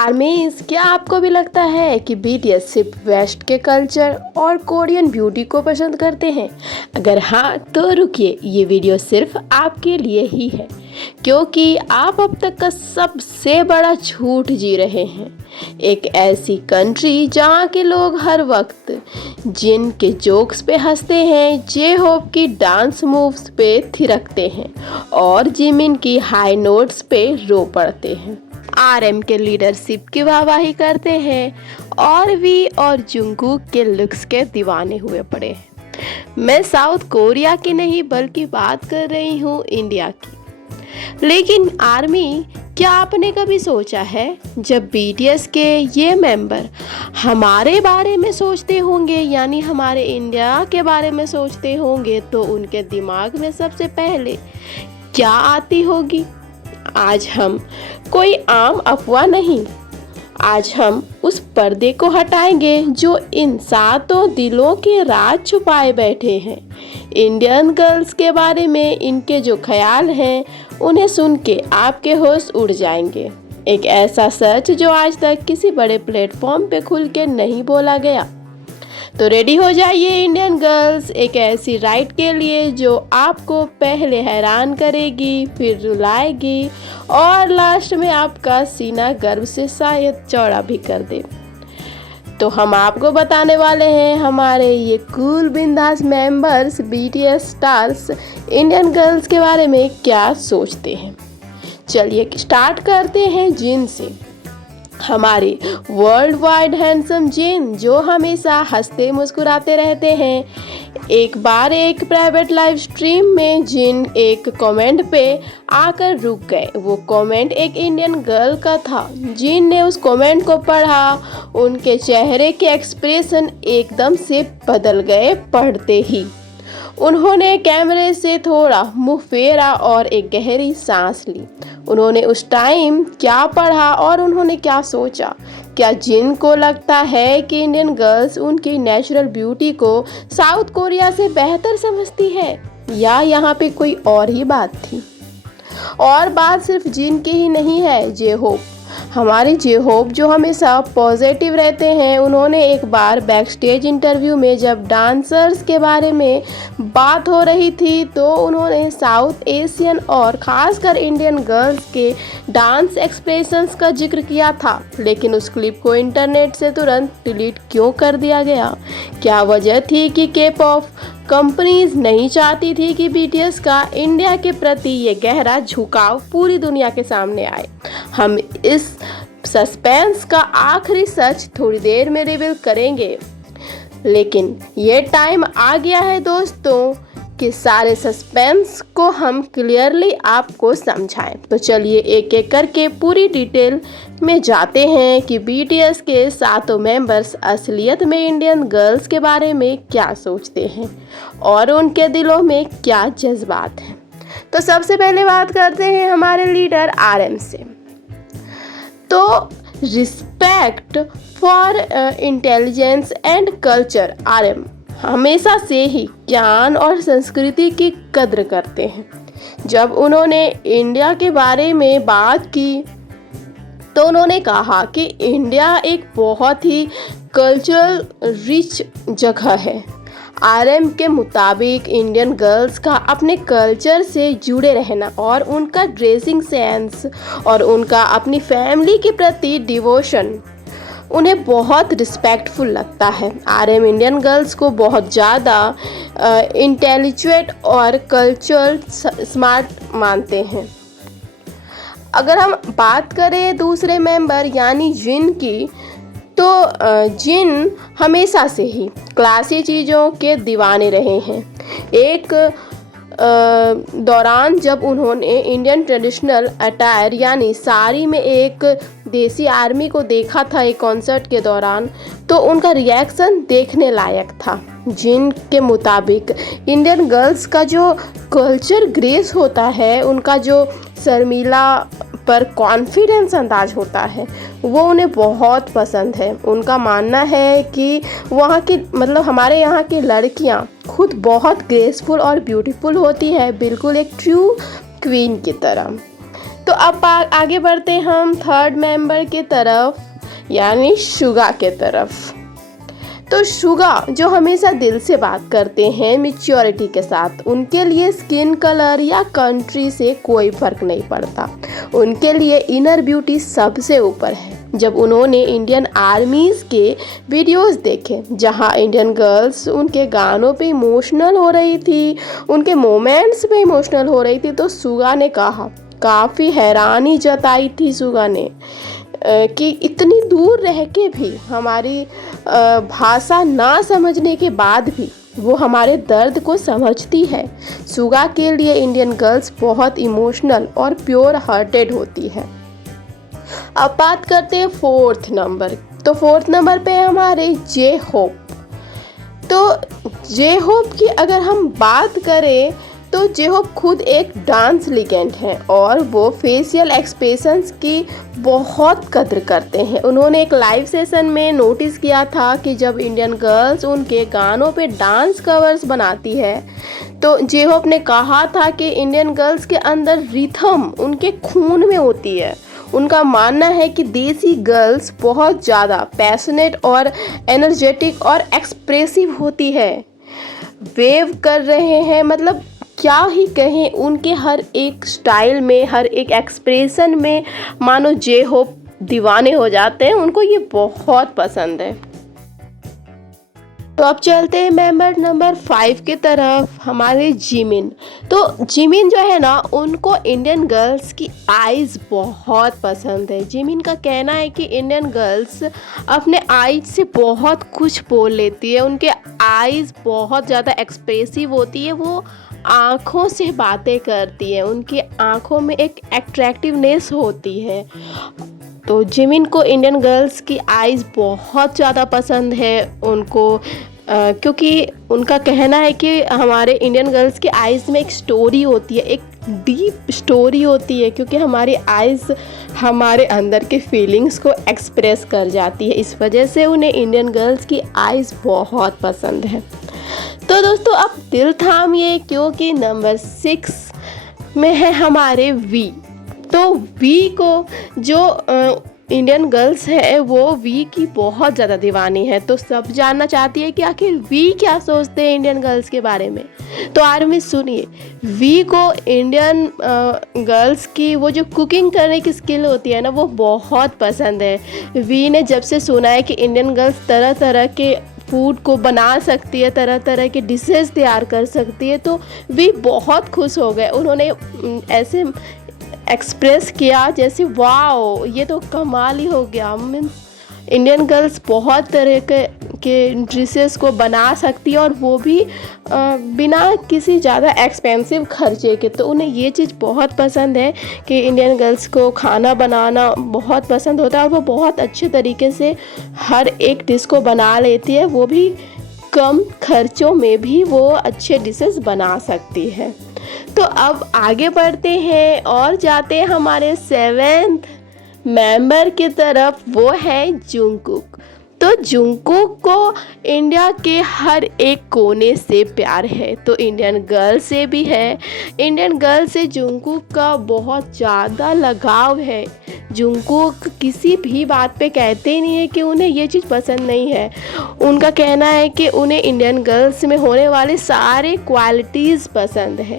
आर्मीज, क्या आपको भी लगता है कि बीटीएस सिर्फ वेस्ट के कल्चर और कोरियन ब्यूटी को पसंद करते हैं? अगर हाँ तो रुकिए, ये वीडियो सिर्फ आपके लिए ही है, क्योंकि आप अब तक का सबसे बड़ा झूठ जी रहे हैं। एक ऐसी कंट्री जहाँ के लोग हर वक्त जिन के जोक्स पे हंसते हैं, जे होप की डांस मूव्स पे थिरकते हैं और जिमिन की हाई नोट्स पे रो पड़ते हैं, आरएम के लीडरशिप की वाहवाही करते हैं और वी और जुंगकुक के लुक्स के दीवाने हुए पड़े हैं। मैं साउथ कोरिया की नहीं बल्कि बात कर रही हूँ इंडिया की। लेकिन आर्मी, क्या आपने कभी सोचा है जब बीटीएस के ये मेंबर हमारे बारे में सोचते होंगे, यानी हमारे इंडिया के बारे में सोचते होंगे, तो उनके दिमाग में सबसे पहले क्या आती होगी? आज हम कोई आम अफवाह नहीं, आज हम उस पर्दे को हटाएंगे जो इन सातों दिलों के राज छुपाए बैठे हैं। इंडियन गर्ल्स के बारे में इनके जो ख्याल हैं, उन्हें सुन के आपके होश उड़ जाएंगे। एक ऐसा सच जो आज तक किसी बड़े प्लेटफॉर्म पे खुल के नहीं बोला गया। तो रेडी हो जाइए इंडियन गर्ल्स, एक ऐसी राइड के लिए जो आपको पहले हैरान करेगी, फिर रुलाएगी और लास्ट में आपका सीना गर्व से शायद चौड़ा भी कर दे। तो हम आपको बताने वाले हैं हमारे ये कूल बिंदास members, BTS stars, Indian girls के बारे में क्या सोचते हैं। चलिए स्टार्ट करते हैं जिन से। हमारे वर्ल्ड वाइड हैंडसम जिन, जो हमेशा हंसते मुस्कुराते रहते हैं। एक बार एक प्राइवेट लाइव स्ट्रीम में जिन एक कमेंट पे आकर रुक गए। वो कमेंट एक इंडियन गर्ल का था। जिन ने उस कमेंट को पढ़ा, उनके चेहरे के एक्सप्रेशन एकदम से बदल गए पढ़ते ही। उन्होंने कैमरे से थोड़ा मुंह फेरा और एक गहरी सांस ली। उन्होंने उस टाइम क्या पढ़ा और उन्होंने क्या सोचा? क्या जिन को लगता है कि इंडियन गर्ल्स उनकी नेचुरल ब्यूटी को साउथ कोरिया से बेहतर समझती है, या यहाँ पे कोई और ही बात थी? और बात सिर्फ जिन की ही नहीं है, जे होप, हमारे जे होप जो हमेशा पॉजिटिव रहते हैं। उन्होंने एक बार बैक स्टेज इंटरव्यू में जब डांसर्स के बारे में बात हो रही थी, तो उन्होंने साउथ एशियन और ख़ासकर इंडियन गर्ल्स के डांस एक्सप्रेशंस का जिक्र किया था। लेकिन उस क्लिप को इंटरनेट से तुरंत डिलीट क्यों कर दिया गया? क्या वजह थी कि के-पॉप कंपनीज नहीं चाहती थी कि बीटीएस का इंडिया के प्रति ये गहरा झुकाव पूरी दुनिया के सामने आए? हम इस सस्पेंस का आखिरी सच थोड़ी देर में रिवील करेंगे, लेकिन ये टाइम आ गया है दोस्तों कि सारे सस्पेंस को हम क्लियरली आपको समझाएं। तो चलिए एक एक करके पूरी डिटेल में जाते हैं कि बीटीएस के सातों मेंबर्स असलियत में इंडियन गर्ल्स के बारे में क्या सोचते हैं और उनके दिलों में क्या जज्बात हैं। तो सबसे पहले बात करते हैं हमारे लीडर आरएम से। तो respect for intelligence and culture, RM हमेशा से ही ज्ञान और संस्कृति की कद्र करते हैं। जब उन्होंने इंडिया के बारे में बात की तो उन्होंने कहा कि इंडिया एक बहुत ही कल्चरल रिच जगह है। आरएम के मुताबिक इंडियन गर्ल्स का अपने कल्चर से जुड़े रहना और उनका ड्रेसिंग सेंस और उनका अपनी फैमिली के प्रति डिवोशन उन्हें बहुत रिस्पेक्टफुल लगता है। आरएम इंडियन गर्ल्स को बहुत ज़्यादा इंटेलिजेंट और कल्चरल स्मार्ट मानते हैं। अगर हम बात करें दूसरे मेंबर यानी जिन की, तो जिन हमेशा से ही क्लासी चीज़ों के दीवाने रहे हैं। एक दौरान जब उन्होंने इंडियन ट्रेडिशनल अटायर यानी साड़ी में एक देसी आर्मी को देखा था एक कॉन्सर्ट के दौरान, तो उनका रिएक्शन देखने लायक था। जिन के मुताबिक इंडियन गर्ल्स का जो कल्चर ग्रेस होता है, उनका जो शर्मीला पर कॉन्फिडेंस अंदाज होता है, वो उन्हें बहुत पसंद है। उनका मानना है कि वहाँ की हमारे यहाँ की लड़कियाँ खुद बहुत ग्रेसफुल और ब्यूटीफुल होती है, बिल्कुल एक ट्रू क्वीन की तरह। तो अब आगे बढ़ते हैं हम थर्ड मेंबर की तरफ यानी शुगा के तरफ। तो शुगा जो हमेशा दिल से बात करते हैं मैच्योरिटी के साथ, उनके लिए स्किन कलर या कंट्री से कोई फर्क नहीं पड़ता। उनके लिए इनर ब्यूटी सबसे ऊपर है। जब उन्होंने इंडियन आर्मीज़ के वीडियोस देखे जहां इंडियन गर्ल्स उनके गानों पे इमोशनल हो रही थी, उनके मोमेंट्स पे इमोशनल हो रही थी, तो शुगा ने कहा, काफ़ी हैरानी जताई थी शुगा ने कि इतनी दूर रह के भी, हमारी भाषा ना समझने के बाद भी वो हमारे दर्द को समझती है। शुगा के लिए इंडियन गर्ल्स बहुत इमोशनल और प्योर हार्टेड होती है। अब बात करते हैं फोर्थ नंबर। तो फोर्थ नंबर पे हमारे जे होप। तो जे होप की अगर हम बात करें तो जे होप खुद एक डांस लीजेंड हैं और वो फेशियल एक्सप्रेशंस की बहुत कद्र करते हैं। उन्होंने एक लाइव सेशन में नोटिस किया था कि जब इंडियन गर्ल्स उनके गानों पे डांस कवर्स बनाती है तो जे होप ने कहा था कि इंडियन गर्ल्स के अंदर रिथम उनके खून में होती है। उनका मानना है कि देसी गर्ल्स बहुत ज़्यादा पैशनेट और एनर्जेटिक और एक्सप्रेसिव होती है। वेव कर रहे हैं, मतलब क्या ही कहें, उनके हर एक स्टाइल में, हर एक एक्सप्रेशन में मानो जे होप दीवाने हो जाते हैं। उनको ये बहुत पसंद है। तो अब चलते हैं मेंबर नंबर 5 की तरफ, हमारे जिमिन। तो जिमिन जो है ना, उनको इंडियन गर्ल्स की आइज़ बहुत पसंद है। जिमिन का कहना है कि इंडियन गर्ल्स अपने आइज से बहुत कुछ बोल लेती है। उनके आइज़ बहुत ज़्यादा एक्सप्रेसिव होती है, वो आँखों से बातें करती है, उनकी आँखों में एक अट्रैक्टिवनेस होती है। तो जिमिन को इंडियन गर्ल्स की आइज़ बहुत ज़्यादा पसंद है उनको, क्योंकि उनका कहना है कि हमारे इंडियन गर्ल्स की आइज़ में एक स्टोरी होती है, एक डीप स्टोरी होती है, क्योंकि हमारी आइज़ हमारे अंदर के फीलिंग्स को एक्सप्रेस कर जाती है। इस वजह से उन्हें इंडियन गर्ल्स की आइज़ बहुत पसंद है। तो दोस्तों अब दिल थामिए, क्योंकि नंबर 6 में है हमारे वी। तो वी को जो इंडियन गर्ल्स है वो वी की बहुत ज़्यादा दीवानी है। तो सब जानना चाहती है कि आखिर वी क्या सोचते हैं इंडियन गर्ल्स के बारे में। तो आर्मी सुनिए, वी को इंडियन गर्ल्स की वो जो कुकिंग करने की स्किल होती है ना, वो बहुत पसंद है। वी ने जब से सुना है कि इंडियन गर्ल्स तरह तरह के फूड को बना सकती है, तरह तरह के डिशेस तैयार कर सकती है, तो वी बहुत खुश हो गए। उन्होंने ऐसे एक्सप्रेस किया जैसे वाओ, ये तो कमाल ही हो गया। मीन्स इंडियन गर्ल्स बहुत तरह के डिशेस को बना सकती है, और वो भी बिना किसी ज़्यादा एक्सपेंसिव खर्चे के। तो उन्हें ये चीज़ बहुत पसंद है कि इंडियन गर्ल्स को खाना बनाना बहुत पसंद होता है, और वो बहुत अच्छे तरीके से हर एक डिश को बना लेती है, वो भी कम खर्चों में भी वो अच्छे डिशेस बना सकती है। तो अब आगे बढ़ते हैं और जाते हैं हमारे 7th मेंबर की तरफ, वो है जंगकुक। तो जंगकुक को इंडिया के हर एक कोने से प्यार है, तो इंडियन गर्ल से भी है। इंडियन गर्ल से जंगकुक का बहुत ज़्यादा लगाव है। जंगकुक किसी भी बात पे कहते ही नहीं है कि उन्हें ये चीज़ पसंद नहीं है। उनका कहना है कि उन्हें इंडियन गर्ल्स में होने वाले सारे क्वालिटीज़ पसंद है।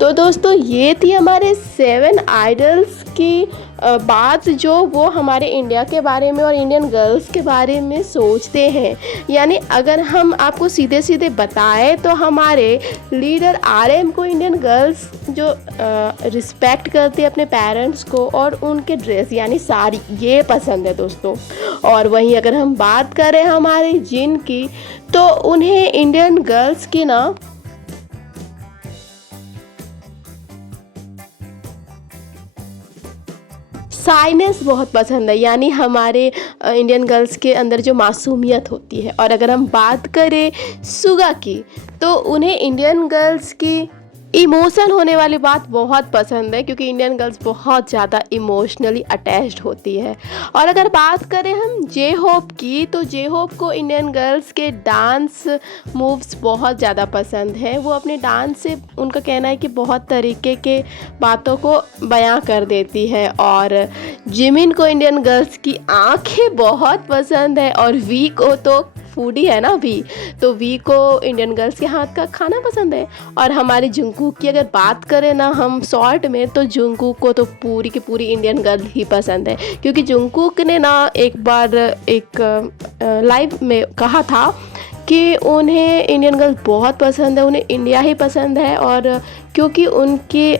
तो दोस्तों ये थी हमारे 7 आइडल्स की बात, जो वो हमारे इंडिया के बारे में और इंडियन गर्ल्स के बारे में सोचते हैं। यानी अगर हम आपको सीधे सीधे बताएं तो हमारे लीडर RM को इंडियन गर्ल्स जो रिस्पेक्ट करते हैं अपने पेरेंट्स को, और उनके ड्रेस यानी साड़ी, ये पसंद है दोस्तों। और वहीं अगर हम बात करें हमारे जिन की, तो उन्हें इंडियन गर्ल्स की ना शाइनेस बहुत पसंद है, यानी हमारे इंडियन गर्ल्स के अंदर जो मासूमियत होती है। और अगर हम बात करें सुगा की, तो उन्हें इंडियन गर्ल्स की इमोशन होने वाली बात बहुत पसंद है, क्योंकि इंडियन गर्ल्स बहुत ज़्यादा इमोशनली अटैच्ड होती है। और अगर बात करें हम जे होप की, तो जे होप को इंडियन गर्ल्स के डांस मूव्स बहुत ज़्यादा पसंद है। वो अपने डांस से, उनका कहना है कि बहुत तरीके के बातों को बयां कर देती है। और जिमिन को इंडियन गर्ल्स की आंखें बहुत पसंद है, और वी को तो फूडी है ना वी, तो वी को इंडियन गर्ल्स के हाथ का खाना पसंद है। और हमारे जुंगकुक की अगर बात करें ना हम शॉर्ट में, तो जुंगकुक को तो पूरी की पूरी इंडियन गर्ल ही पसंद है, क्योंकि जुंगकुक ने ना एक बार एक लाइव में कहा था कि उन्हें इंडियन गर्ल बहुत पसंद है, उन्हें इंडिया ही पसंद है। और क्योंकि उनके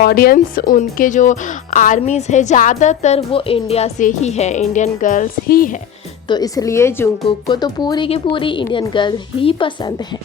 ऑडियंस, उनके जो आर्मीज़ है ज़्यादातर वो इंडिया से ही है, इंडियन गर्ल्स ही है, तो इसलिए जुंगकुक को तो पूरी की पूरी इंडियन गर्ल ही पसंद है।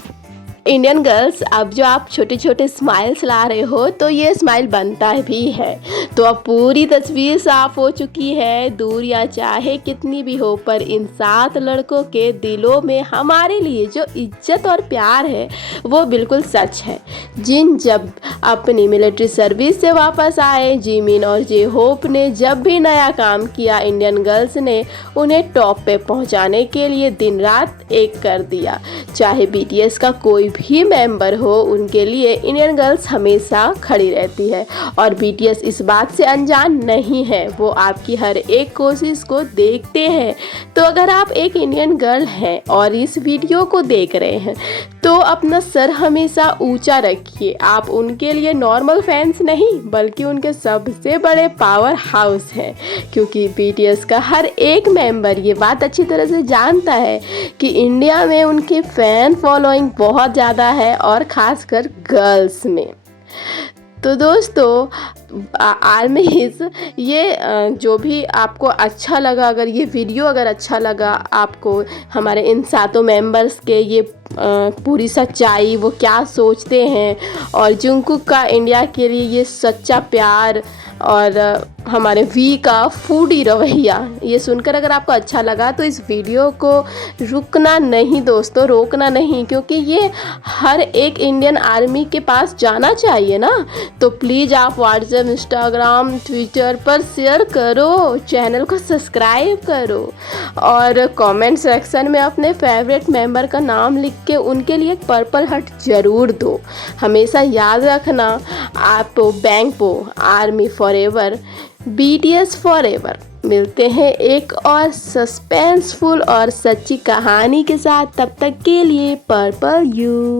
इंडियन गर्ल्स, अब जो आप छोटे छोटे स्माइल्स ला रहे हो, तो ये स्माइल बनता भी है। तो अब पूरी तस्वीर साफ हो चुकी है। दूरियां चाहे कितनी भी हो, पर इन 7 लड़कों के दिलों में हमारे लिए जो इज्जत और प्यार है वो बिल्कुल सच है। जिन जब अपनी मिलिट्री सर्विस से वापस आए, जिमिन और जे होप ने जब भी नया काम किया, इंडियन गर्ल्स ने उन्हें टॉप पे पहुंचाने के लिए दिन रात एक कर दिया। चाहे बीटीएस का कोई भी मेंबर हो, उनके लिए इंडियन गर्ल्स हमेशा खड़ी रहती है। और बीटीएस इस बात से अनजान नहीं है, वो आपकी हर एक कोशिश को देखते हैं। तो अगर आप एक इंडियन गर्ल हैं और इस वीडियो को देख रहे हैं, तो अपना सर हमेशा ऊंचा रखिए। आप उनके लिए नॉर्मल फैंस नहीं, बल्कि उनके सबसे बड़े पावर हाउस हैं, क्योंकि बीटीएस का हर एक मेंबर ये बात अच्छी तरह से जानता है कि इंडिया में उनकी फ़ैन फॉलोइंग बहुत ज़्यादा है, और ख़ासकर गर्ल्स में। तो दोस्तों, आर्मीज़, ये जो भी आपको अच्छा लगा, अगर ये वीडियो अगर अच्छा लगा आपको, हमारे इन 7 मेंबर्स के ये पूरी सच्चाई, वो क्या सोचते हैं, और जुंगकुक का इंडिया के लिए ये सच्चा प्यार, और हमारे वी का फूडी रवैया, ये सुनकर अगर आपको अच्छा लगा, तो इस वीडियो को रुकना नहीं दोस्तों, रोकना नहीं, क्योंकि ये हर एक इंडियन आर्मी के पास जाना चाहिए ना। तो प्लीज़ आप व्हाट्सएप, इंस्टाग्राम, ट्विटर पर शेयर करो, चैनल को सब्सक्राइब करो, और कमेंट सेक्शन में अपने फेवरेट मेंबर का नाम लिख के उनके लिए एक पर्पल हार्ट ज़रूर दो। हमेशा याद रखना, आप बैंक पो आर्मी फॉरएवर, बीटीएस फॉरएवर। मिलते हैं एक और सस्पेंसफुल और सच्ची कहानी के साथ, तब तक के लिए पर्पल यू।